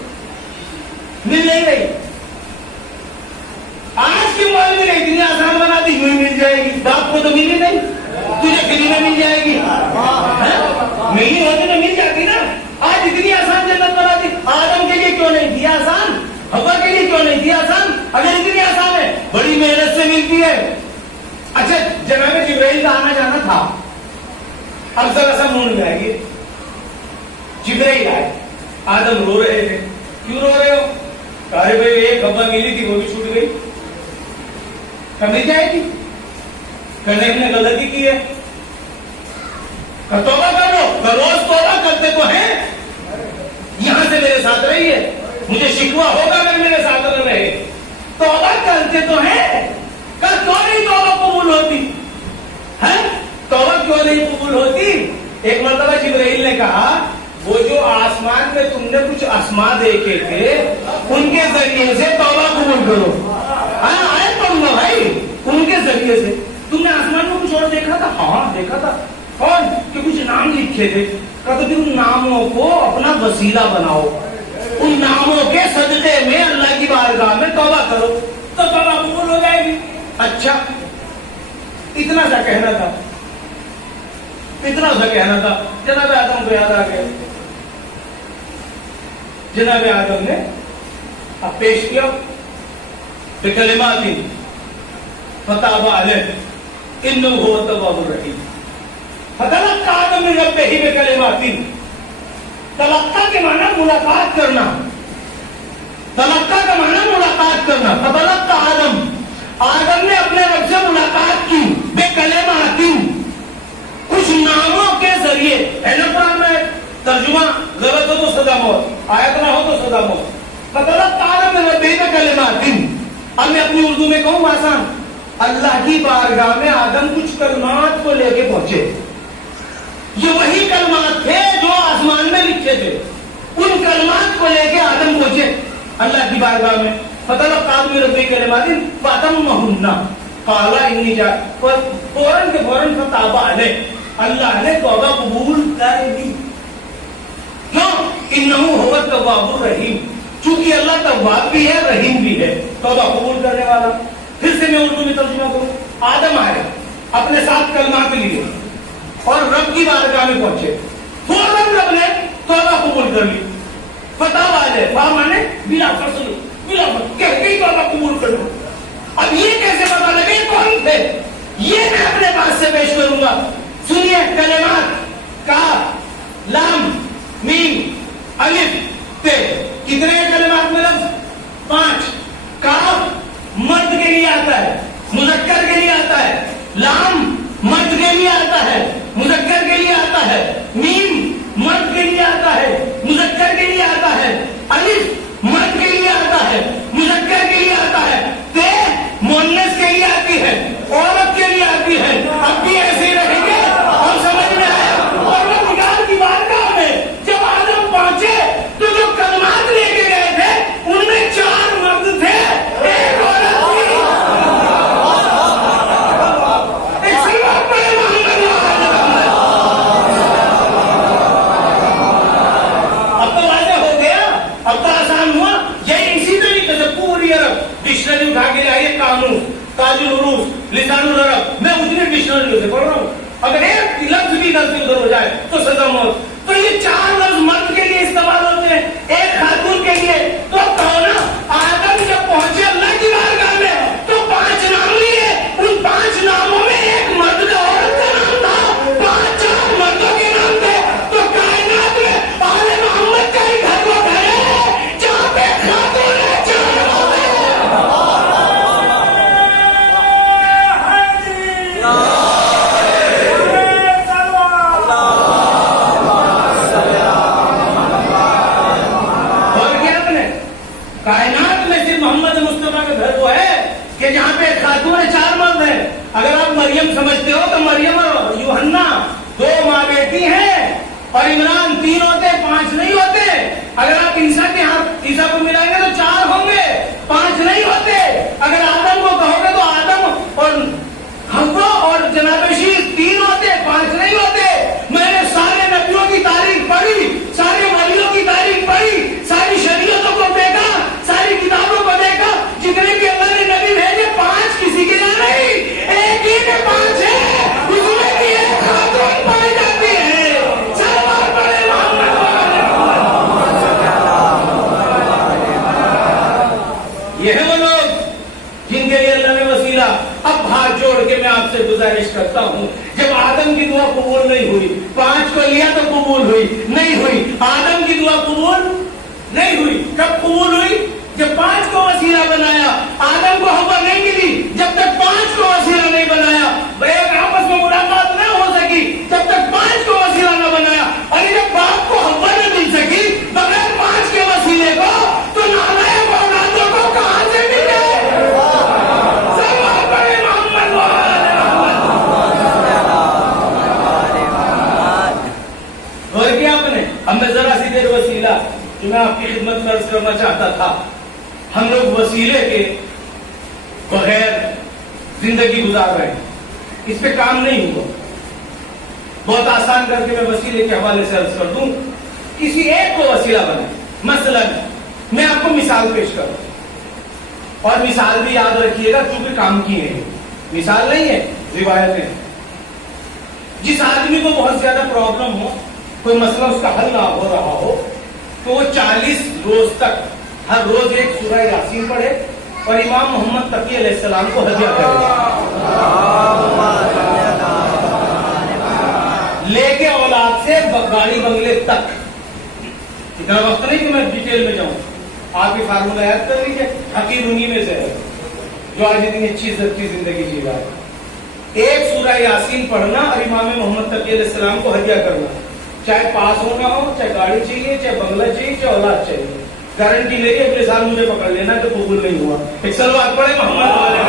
مل نہیں رہی۔ آج کی موبائل میں اتنی آسان بنا دی، یوں ہی مل جائے گی۔ باپ کو تو ملی نہیں، تجھے فری میں مل جائے گی، ملی ہوتی تو مل جاتی نا۔ آج اتنی آسان جنت بنا دی، آدم کے لیے کیوں نہیں دیا آسان؟ ہوا کے لیے کیوں نہیں دیا آسان؟ اگر اتنی آسان ہے، بڑی محنت سے ملتی ہے۔ اچھا، جناب جبرائیل کا آنا جانا تھا، اب ذرا سا موڈ میں آئیے، جبرائیل آئے، آدم رو رہے تھے۔ کیوں رو رہے ہو؟ ارے بھائی ایک ہوا ملی تھی وہ بھی چھوٹ گئی، کمی جائے گی؟ کرنے نے غلطی کی ہے، توبہ کرو، روز توبہ کرتے تو ہیں، یہاں سے میرے ساتھ رہیے، مجھے شکوہ ہوگا اگر میرے ساتھ نہ رہے، توبہ کرتے تو ہیں، کیوں نہیں توبہ قبول ہوتی ہے؟ توبہ کیوں نہیں قبول ہوتی؟ ایک مرتبہ جبرائیل نے کہا وہ جو آسمان میں تم نے کچھ اسماء دیکھے تھے ان کے ذریعے سے توبہ قبول کرو. آئے پڑھوں گا بھائی، ان کے ذریعے سے. تم نے آسمان میں کچھ اور دیکھا تھا؟ ہاں دیکھا تھا. اور کہ کچھ نام لکھے تھے، کہا تو ان ناموں کو اپنا وسیلہ بناؤ، ان ناموں کے صدقے میں اللہ کی بارگاہ میں توبہ کرو تو توبہ قبول ہو جائے گی. اچھا اتنا سا کہنا تھا، اتنا سا کہنا تھا. جناب آدم کو یاد آ گیا، جناب آدم نے اب پیش کیا بکلمات فتاب علیہ انہ هو التواب الرحیم. فتلقى آدم من ربہ بکلمات، تلقى کے معنی ملاقات کرنا، تلقى کا معنی ملاقات کرنا. فتلقى آدم، آدم نے اپنے رب سے ملاقات کی بکلمات، کچھ ناموں کے ذریعے. ہے نا قرآن میں ترجمہ غلط ہو تو سزا موت، آیت نہ ہو تو سزا موت. فتلقى آدم من ربہ بکلمات. اب میں اپنی اردو میں کہوں آسان، اللہ کی بارگاہ میں آدم کچھ کلمات کو لے کے پہنچے. یہ وہی کلمات تھے جو آسمان میں لکھے تھے، ان کلمات کو لے کے آدم پہنچے اللہ کی بارگاہ میں. فتلقى آدم من ربہ کلمات فاتمہن قال انی جاعل، فوراً کے فوراً فتاب علیہ، اللہ نے توبہ قبول کر لی. کیوں؟ انہ هو التواب الرحیم، چونکہ اللہ تواب بھی ہے رحیم بھی ہے، توبہ قبول کرنے والا. پھر سے میں اردو میں ترجمہ کروں. آدم آئے اپنے ساتھ کلمات لیے اور رب کی بارگاہ میں پہنچے، فوراً رب نے توبہ قبول کر لی. فتح والے مانے بلا فصل، بلا فصل کہہ کے توبہ قبول کر لو. اب یہ کیسے پتا لگے کون تھے؟ یہ میں اپنے پاس سے پیش کروں گا. سنیے کلمات کاف لام میم الف تے. کتنے کلمات میں لفظ؟ 5. کاف مرد کے لیے آتا ہے، مذکر کے لیے آتا ہے. لام مرد کے لیے آتا ہے، مذکر کے لیے آتا ہے. میم مرد کے لیے آتا ہے، مذکر کے لیے آتا ہے. الف مرد کے لیے آتا ہے، مذکر کے لیے آتا ہے. تے مؤنث کے لیے آتی ہے، عورت کے لیے آتی ہے. اب بھی ایسے ہی رہیں گے اور سمجھ میں آیا. پروردگار کی بارگاہ میں جب آدم پہنچے تو جو کلمات لے کے گئے تھے ان میں 4 مرد تھے، ایک عورت تھی. ایک سلوات پڑے محمد. اب تو واضح ہو گیا، اب تو آسان ہوا. یہ اسی طریقے سے پوری عرب ڈکشنری اٹھا کے لائیے، قانون تاج العروض لسان العرب، میں اتنی ڈکشنری سے پڑھ رہا ہوں. اگر ایک لفظ بھی غلط ادھر ہو جائے تو سزا موت. تو یہ 4 لفظ مرد کے لیے استعمال ہوتے ہیں، ایک خاتون کے لیے. تو کہو نا آدم جب پہنچے اللہ کی بارگاہ میں تو 5 نام لیے، ان 5 ناموں میں ایک مرد کا عورت کا نام تھا، 4 مردوں کے نام تھے. تو کائنات میں آل محمد کا ہی گھر وہ گھر ہے جہاں پہ خاتون ہے 4 نام ہے. کائنات میں صرف محمد مصطفیٰ کا گھر وہ ہے کہ جہاں پہ خاتون 4 مرد ہیں. اگر آپ مریم سمجھتے ہو تو مریم اور یوحنا 2 ماں بیٹی ہیں، اور عمران 3 ہوتے 5 نہیں ہوتے. اگر آپ عیسیٰ کے ہاتھ عیسیٰ کو ملائیں گے تو 4 ہوں گے، 5 نہیں ہوتے. اگر آدم کو کہو گے تو آدم اور حوا اور جناب شیش 3 ہوتے، 5 نہیں ہوتے. میں نے سارے نبیوں کی تاریخ پڑھی، سارے ولیوں کی تاریخ پڑھی، ساری شریعتوں کو دیکھا، ساری کتابوں کو دیکھا. جتنے بھی اللہ نے نبی بھیجے 5 کسی کے لیے نہیں، ایک ہی میں 5 ہے. اس میں بھی ایک خاتون پائی جاتی ہے. سلوات پڑھے محمد. یہ ہے وہ لوگ جن کے لیے اللہ نے وسیلہ. اب ہاتھ جوڑ کے میں آپ سے گزارش کرتا ہوں، جب آدم کی دعا قبول نہیں ہوئی، 5 کو لیا تو قبول ہوئی نہیں ہوئی. آدم کی دعا قبول نہیں ہوئی. کب قبول ہوئی؟ جب 5 کو وسیلہ بنایا. آدم کو حوا نہیں ملی جب تک 5 اب میں ذرا سی دیر وسیلہ جو میں آپ کی خدمت میں عرض کرنا چاہتا تھا، ہم لوگ وسیلے کے بغیر زندگی گزار رہے ہیں، اس پہ کام نہیں ہوا۔ بہت آسان کر کے میں وسیلے کے حوالے سے عرض کر دوں، کسی ایک کو وسیلہ بنائیں۔ مثلا میں آپ کو مثال پیش کروں، اور مثال بھی یاد رکھیے گا چونکہ کام کی ہے، مثال نہیں ہے، روایتیں۔ جس آدمی کو بہت زیادہ پرابلم ہو، کوئی مسئلہ اس کا حل نہ ہو رہا ہو، تو وہ 40 روز تک ہر روز ایک سورہ یاسین پڑھے اور امام محمد تقی علیہ السلام کو ہدیہ کرے، لے کے اولاد سے گاڑی بنگلے تک۔ اتنا وقت نہیں کہ میں ڈیٹیل میں جاؤں، آپ کی فارمولہ یاد کر لیجیے، حقیر انہی میں سے ہے جو آج اتنی اچھی اچھی زندگی جی رہا ہے۔ ایک سورہ یاسین پڑھنا اور امام محمد تقی علیہ السلام کو ہدیہ کرنا، چاہے پاس ہونا ہو، چاہے گاڑی چاہیے، چاہے بنگلہ چاہیے، چاہے اولاد چاہیے، گارنٹی میری اگلے سال مجھے پکڑ لینا کہ قبول نہیں ہوا۔ ایک سلوات پڑھے محمد والے۔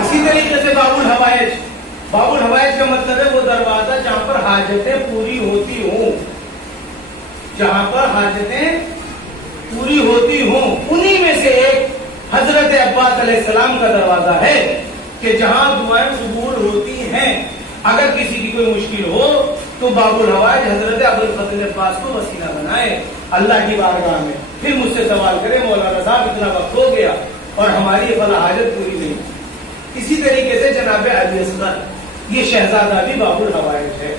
اسی طریقے سے باب الحوائج، باب الحوائج کا مطلب ہے وہ دروازہ جہاں پر حاجتیں پوری ہوتی ہوں، جہاں پر حاجتیں پوری ہوتی ہوں، انہی میں سے ایک حضرت عباس علیہ السلام کا دروازہ ہے کہ جہاں دعائیں قبول ہوتی ہیں۔ اگر کسی کی کوئی مشکل ہو تو باب الحوائج حضرت ابوالفضل عباس کو وسیلہ بنائے اللہ کی بارگاہ میں، پھر مجھ سے سوال کرے مولانا صاحب اتنا وقت ہو گیا اور ہماری فلاں حاجت پوری نہیں۔ اسی طریقے سے جناب علی اصغر، یہ شہزادہ بھی باب الحوائج ہے۔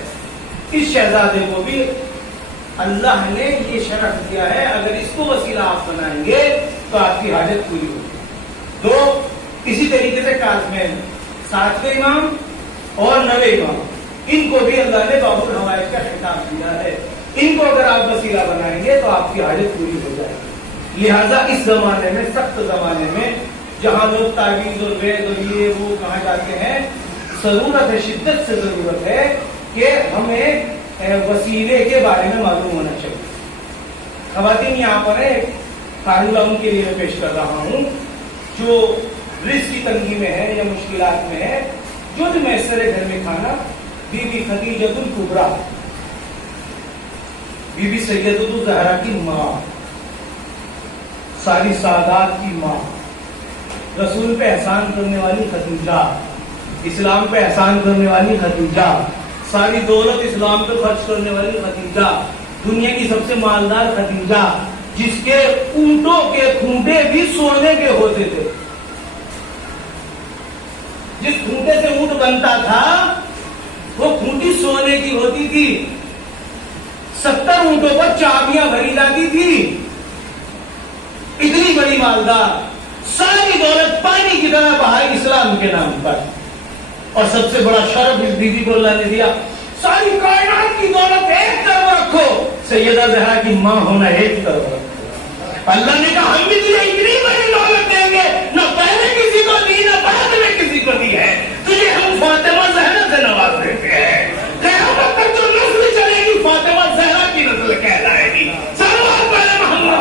اس شہزادے کو بھی اللہ نے یہ شرف دیا ہے، اگر اس کو وسیلہ آپ بنائیں گے تو آپ کی حاجت پوری ہوگی۔ دو، اسی طریقے سے کاظمین، 7ویں امام اور 9ویں امام، ان کو بھی اللہ نے باب الحوائج کا خطاب دیا ہے، ان کو اگر آپ وسیلہ بنائیں گے تو آپ کی حاجت پوری ہو جائے گی۔ لہذا اس زمانے میں، سخت زمانے میں، جہاں لوگ تعویذ اور وید اور یہ وہ کہاں جاتے ہیں، ضرورت ہے، شدت سے ضرورت ہے کہ ہمیں وسیلے کے بارے میں معلوم ہونا چاہیے۔ خواتین یہاں پر ایک قانون ان کے لیے پیش کر رہا ہوں جو رزق کی تنگی میں ہے یا مشکلات میں ہے، جو بھی میسر ہے گھر میں کھانا، بی بی خدیجۃ الکبریٰ، بی بی سیدۃ الزہرا کی ماں، ساری سعادات کی ماں، رسول پہ احسان کرنے والی خدیجہ، اسلام پہ احسان کرنے والی خدیجہ، ساری دولت اسلام پہ خرچ کرنے والی خدیجہ، دنیا کی سب سے مالدار خدیجہ، جس کے اونٹوں کے کھونٹے بھی سونے کے ہوتے تھے۔ جس کھونٹے سے اونٹ بنتا تھا وہ کھونٹی سونے کی ہوتی تھی، 70 اونٹوں پر چابیاں بھری جاتی تھی۔ اتنی بڑی مالدار، ساری دولت پانی کی طرح بہائی اسلام کے نام پر، اور سب سے بڑا شرف اس بیوی کو اللہ نے دیا، ساری کائنات کی دولت ایک طرف رکھو، سیدہ زہرا کی ماں ہونا ایک طرف رکھو۔ اللہ نے کہا ہم بھی تجھے اتنی بڑی دولت دیں گے، نہ پہلے کسی کو دی نہ بعد میں کسی کو دی ہے، تجھے ہم فاطمہ زہرا سے نواز دیتے ہیں، قیامت تک جو نسل چلے گی فاطمہ زہرا کی نسل کہلائے گی۔ صلوات پڑھے محمد۔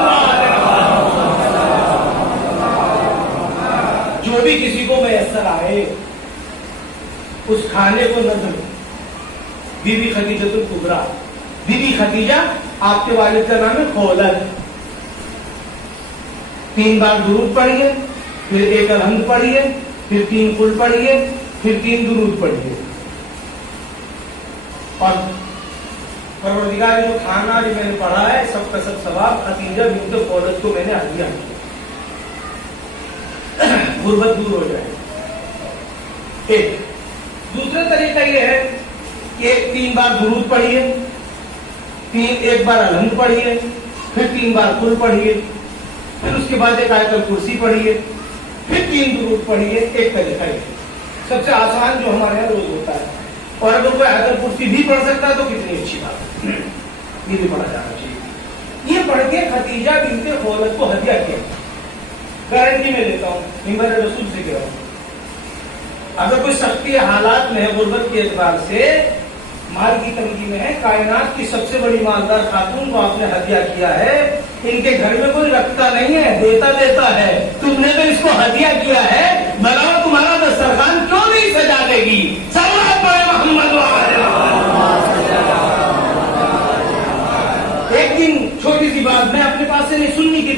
جو بھی کسی کو میسر آئے اس کھانے کو نظر، بی بی خدیجۃ الکبریٰ، بی بی خدیجہ، آپ کے والد کا نام ہے خولد۔ 3 بار درود پڑھیے، پھر 1 الحمد پڑھیے، پھر 3 قل پڑھیے، پھر 3 درود پڑھیے، اور پروردگار جو کھانا جو میں نے پڑھا ہے سب کا سب ثواب خدیجہ بنت خولد کو میں نے ہدیہ کیا، غربت دور ہو جائے۔ ایک دوسرا طریقہ یہ ہے کہ 3 بار درود پڑھیے، 1 بار الحمد پڑھیے، پھر 3 بار قل پڑھیے، پھر اس کے بعد 1 آیت الکرسی پڑھیے، پھر 3 درود پڑھیے۔ ایک طریقہ یہ سب سے آسان جو ہمارے یہاں روز ہوتا ہے، اور اگر کوئی آیت الکرسی بھی پڑھ سکتا ہے تو کتنی اچھی بات ہے، یہ بھی پڑھا جانا چاہیے۔ یہ پڑھ کے خدیجہ بنت خولد کو ہدیہ کیا، گارنٹی میں لیتا ہوں، ممبر رسول سے کہہ رہا ہوں، اگر کوئی سختی حالات میں ہے، غربت کے اعتبار سے مال کی تنگی میں ہے، کائنات کی سب سے بڑی مالدار خاتون کو آپ نے ہدیہ کیا ہے، ان کے گھر میں کوئی رکھتا نہیں ہے، دیتا دیتا ہے، تم نے تو اس کو ہدیہ کیا ہے، بلاؤ تمہارا دسترخوان کیوں نہیں سجا دے گی؟ صلوات پڑھے محمد وعلى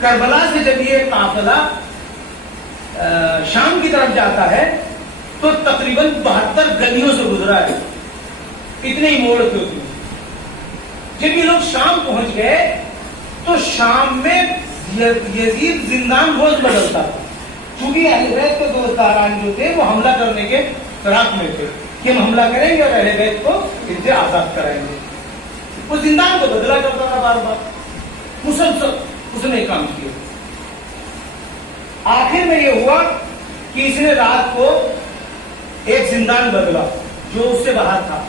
کربلا سے جب یہ قافلہ شام کی طرف جاتا ہے تو تقریباً 72 گلیوں سے گزرا ہے، اتنے ہی موڑ تھے. جب یہ لوگ شام پہنچ گئے تو شام میں یزید زندان روز بدلتا تھا، چونکہ اہل بیت کے دوستداران جو تھے وہ حملہ کرنے کے فراق میں تھے کہ ہم حملہ کریں گے اور اہل بیت کو ان سے آزاد کرائیں گے. وہ زندان کو بدلا کرتا تھا بار بار، مسلسل اس نے کام کیا. آخر میں یہ ہوا کہ اس نے رات کو ایک زندان بدلا جو اس سے باہر تھا،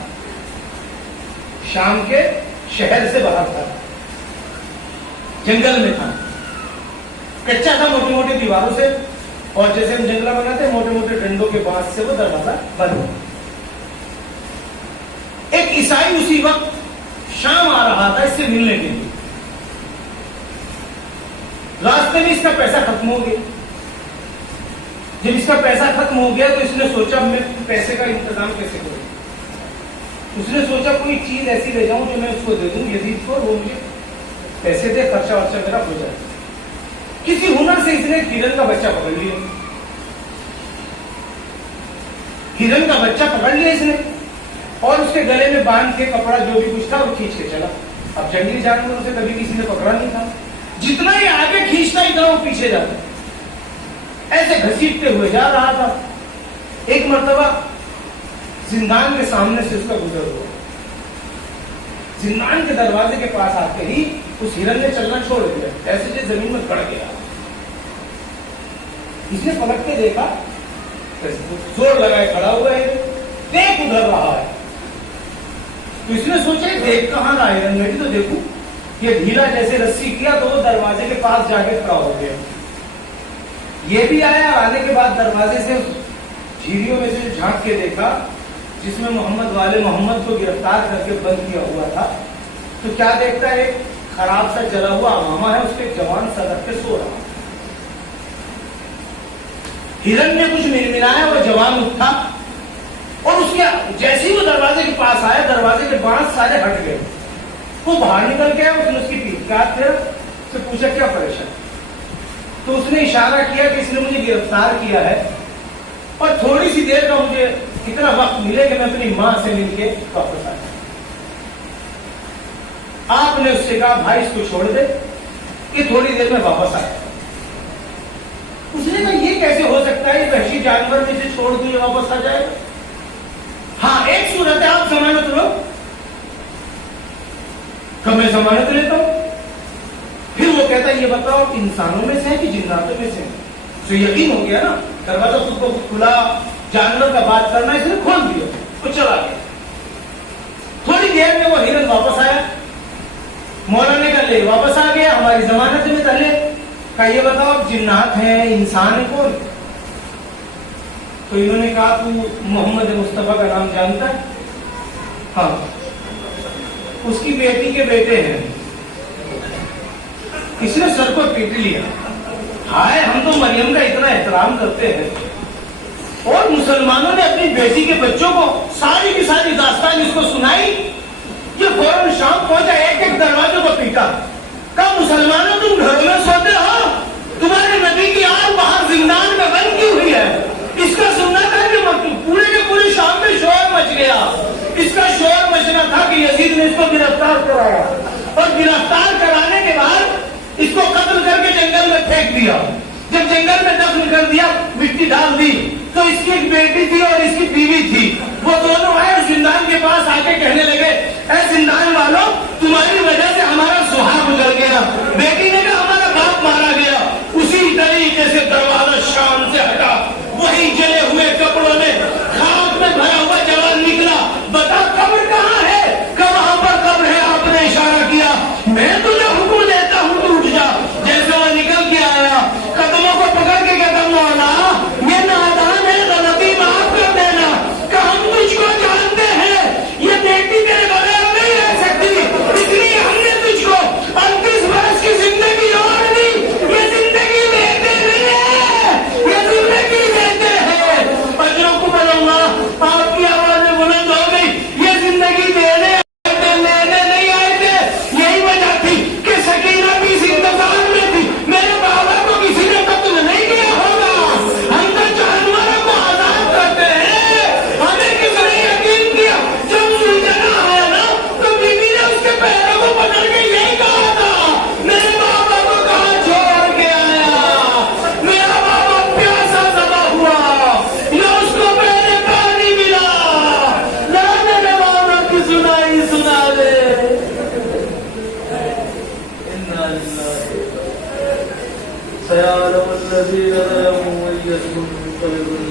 شام کے شہر سے باہر تھا، جنگل میں تھا، کچا تھا موٹی موٹی دیواروں سے، اور جیسے ہم جنگلہ بناتے ہیں موٹے موٹے ڈنڈوں کے بانس سے وہ دروازہ بند. ایک عیسائی اسی وقت شام آ رہا تھا اس سے ملنے کے لیے. راستے میں اس کا پیسہ ختم ہو گیا. جب اس کا پیسہ ختم ہو گیا تو اس نے سوچا میں پیسے کا انتظام کیسے کروں. اس نے سوچا کوئی چیز ایسی لے جاؤں جو میں اس کو دے دوں یزید کو، وہ مجھے پیسے دے، خرچہ ورچہ میرا ہو جائے. کسی ہنر سے اس نے ہرن کا بچہ پکڑ لیا. ہرن کا بچہ پکڑ لیا اس نے اور اس کے گلے میں باندھ کے کپڑا جو بھی کچھ تھا وہ کھینچ کے چلا. اب جنگلی جانور سے کبھی کسی نے پکڑا نہیں تھا، جتنا ہی آگے کھینچتا اتنا وہ پیچھے جاتا، ایسے گھسیٹتے ہوئے جا رہا تھا. ایک مرتبہ زندان کے سامنے سے اس کا گزر ہوا. زندان کے دروازے کے پاس آتے ہی اس ہرن نے چلنا چھوڑ دیا، ایسے جو زمین میں پڑ گیا. اس نے پلٹ کے دیکھا، زور لگائے کھڑا ہوا ہے، دیکھ ادھر رہا ہے. تو اس نے سوچا دیکھ کہاں رہا ہے ہرن، میں بھی تو دیکھوں. یہ ڈھیلا جیسے رسی کیا تو وہ دروازے کے پاس جا کے کھڑا ہو گیا. یہ بھی آیا، آنے کے بعد دروازے سے جھیریوں میں سے جھانک کے دیکھا جس میں محمد والے محمد کو گرفتار کر کے بند کیا ہوا تھا. تو کیا دیکھتا ہے، ایک خراب سا جلا ہوا امامہ ہے، اس کے جوان سر رکھ کے سو رہا. ہرن نے کچھ ململایا، وہ جوان اٹھا اور اس کے جیسے ہی وہ دروازے کے پاس آیا دروازے کے بانس سارے ہٹ گئے. وہ باہر نکل گیا. اس نے اس کی پیٹ کاٹ دیا، اس سے پوچھا کیا پریشان. تو اس نے اشارہ کیا کہ اس نے مجھے گرفتار کیا ہے اور تھوڑی سی دیر کا مجھے اتنا وقت ملے کہ میں اپنی ماں سے مل کے واپس آ جاؤں. آپ نے اس سے کہا بھائی اس کو چھوڑ دے، کہ تھوڑی دیر میں واپس آئے. اس نے کہا یہ کیسے ہو سکتا ہے، یہ وحشی جانور میں سے چھوڑ دوں یہ واپس آ جائے. ہاں ایک صورت ہے، آپ ضمانت لو. کب میں ضمانت لیتا ہوں. پھر وہ کہتا ہے یہ بتاؤ انسانوں میں سے ہے کہ جناتوں میں سے ہے. تو یقین ہو گیا نا، دروازہ خود کو کھلا، جانور کا بات کرنا اس نے کھول دیا، وہ چلا گیا. تھوڑی دیر میں وہ ہرن واپس آیا. مولانا کا لے واپس آ گیا ہماری ضمانت میں تلے. کہا یہ بتاؤ اب جنات ہیں انسان کون. تو انہوں نے کہا تو محمد مصطفیٰ کا نام جانتا ہے؟ ہاں. اس کی بیٹی کے بیٹے ہیں. اس نے سر کو پیٹ لیا. ہائے ہم تو مریم کا اتنا احترام کرتے ہیں اور مسلمانوں نے اپنی بیٹی کے بچوں کو ساری کی ساری داستان اس کو سنائی. یہ فوراً شام پہنچا، ایک ایک دروازے کو پیٹا. کہا مسلمانوں تم گھروں میں سوتے ہو، تمہارے نبی کی آگ باہر زندان میں بند کی ہوئی ہے. اس کا سننا تھا کہ پورے کے پورے شام میں شور مچ گیا. اس کا شور مچنا تھا کہ یزید نے اس کو گرفتار کرایا اور گرفتار کرانے کے بعد اس کو قتل کر کے جنگل میں پھینک دیا. جب جنگل میں دفن کر دیا، مٹی ڈال دی، تو اس کی ایک بیٹی تھی اور اس کی بیوی تھی. وہ دونوں آئے اور زندان کے پاس آ کے کہنے لگے اے زندان والوں تمہاری وجہ سے ہمارا سہاگ گزر گیا. بیٹی نے کہا ہمارا باپ مارا گیا. اسی طریقے سے دروازہ شام سے ہٹا، وہی جلے ہوئے کپڑوں میں خاک میں بھرا ہوا جوان نکلا. بتا قبر کہاں ہے؟ کہ وہاں پر قبر ہے. آپ نے اشارہ کیا، میں تجھے حکم دیتا ہوں تو اٹھ جا. جیسے وہ نکل کے آیا قدموں کو پکڑ کے کہتا مولا یہ نادان ہے، غلطی معاف کر دینا. کہ ہم تجھ کو جانتے ہیں، خير